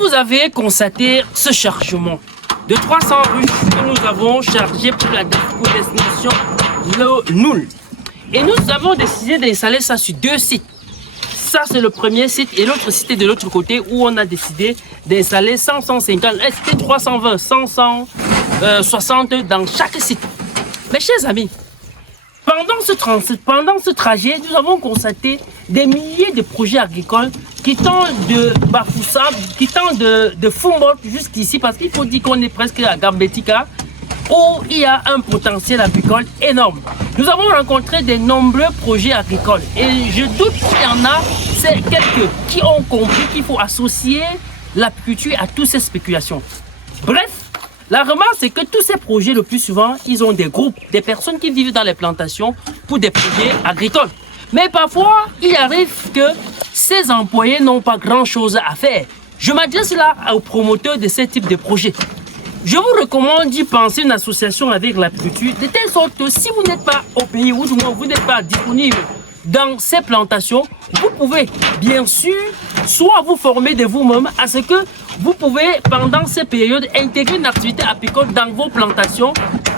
vous avez constaté ce chargement de 300 ruches que nous avons chargé pour la destination Noul. Et nous avons décidé d'installer ça sur 2 sites. Ça, c'est le premier site et l'autre site est de l'autre côté où on a décidé d'installer 150, c'était 320, 160 dans chaque site. Mes chers amis, pendant ce trajet, nous avons constaté des milliers de projets agricoles qui tendent de Bafoussam, qui tendent de Fumboldt jusqu'ici, parce qu'il faut dire qu'on est presque à Gambetika, où il y a un potentiel agricole énorme. Nous avons rencontré de nombreux projets agricoles et je doute qu'il y en a quelques qui ont compris qu'il faut associer l'apiculture à toutes ces spéculations. Bref, la remarque c'est que tous ces projets, le plus souvent, ils ont des groupes, des personnes qui vivent dans les plantations pour des projets agricoles. Mais parfois, il arrive que ces employés n'ont pas grand-chose à faire. Je m'adresse là aux promoteurs de ce type de projet. Je vous recommande d'y penser une association avec l'apiculture, de telle sorte que si vous n'êtes pas au pays ou du moins vous n'êtes pas disponible dans ces plantations, vous pouvez bien sûr soit vous former de vous-même à ce que vous pouvez pendant ces périodes intégrer une activité apicole dans vos plantations,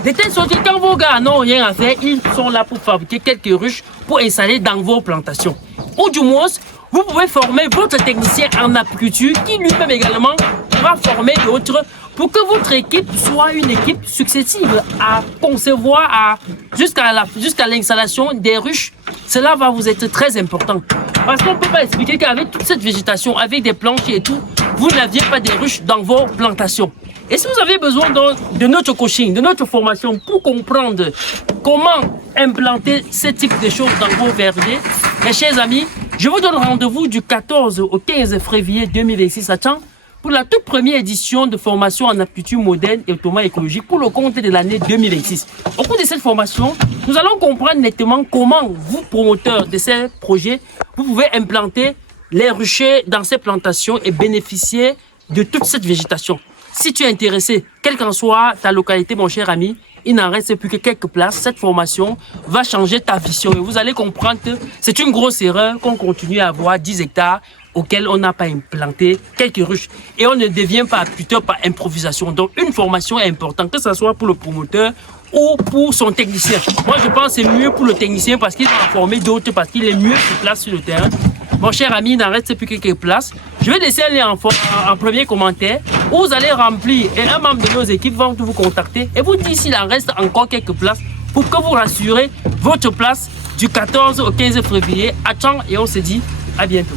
de telle sorte que quand vos gars n'ont rien à faire, ils sont là pour fabriquer quelques ruches pour installer dans vos plantations. Ou du moins, vous pouvez former votre technicien en apiculture qui lui-même également pourra former d'autres pour que votre équipe soit une équipe successive à concevoir jusqu'à l'installation des ruches. Cela va vous être très important. Parce qu'on ne peut pas expliquer qu'avec toute cette végétation, avec des planches et tout, vous n'aviez pas des ruches dans vos plantations. Et si vous avez besoin de notre coaching, de notre formation pour comprendre comment implanter ce type de choses dans vos vergers, mes chers amis, je vous donne rendez-vous du 14 au 15 février 2026 à Tchang pour la toute première édition de formation en apiculture moderne et autrement écologique pour le compte de l'année 2026. Au cours de cette formation, nous allons comprendre nettement comment vous, promoteurs de ces projets, vous pouvez implanter les ruchers dans ces plantations et bénéficier de toute cette végétation. Si tu es intéressé, quelle qu'en soit ta localité, mon cher ami, il n'en reste plus que quelques places. Cette formation va changer ta vision et vous allez comprendre que c'est une grosse erreur qu'on continue à avoir 10 hectares auxquels on n'a pas implanté quelques ruches. Et on ne devient pas apiculteur par improvisation. Donc une formation est importante, que ce soit pour le promoteur ou pour son technicien. Moi je pense que c'est mieux pour le technicien parce qu'il va former d'autres, parce qu'il est mieux sur place sur le terrain. Mon cher ami, il n'en reste plus que quelques places. Je vais laisser un lien en premier commentaire où vous allez remplir et un membre de nos équipes va vous contacter et vous dire s'il en reste encore quelques places pour que vous rassurez votre place du 14 au 15 février à Tchang et on se dit à bientôt.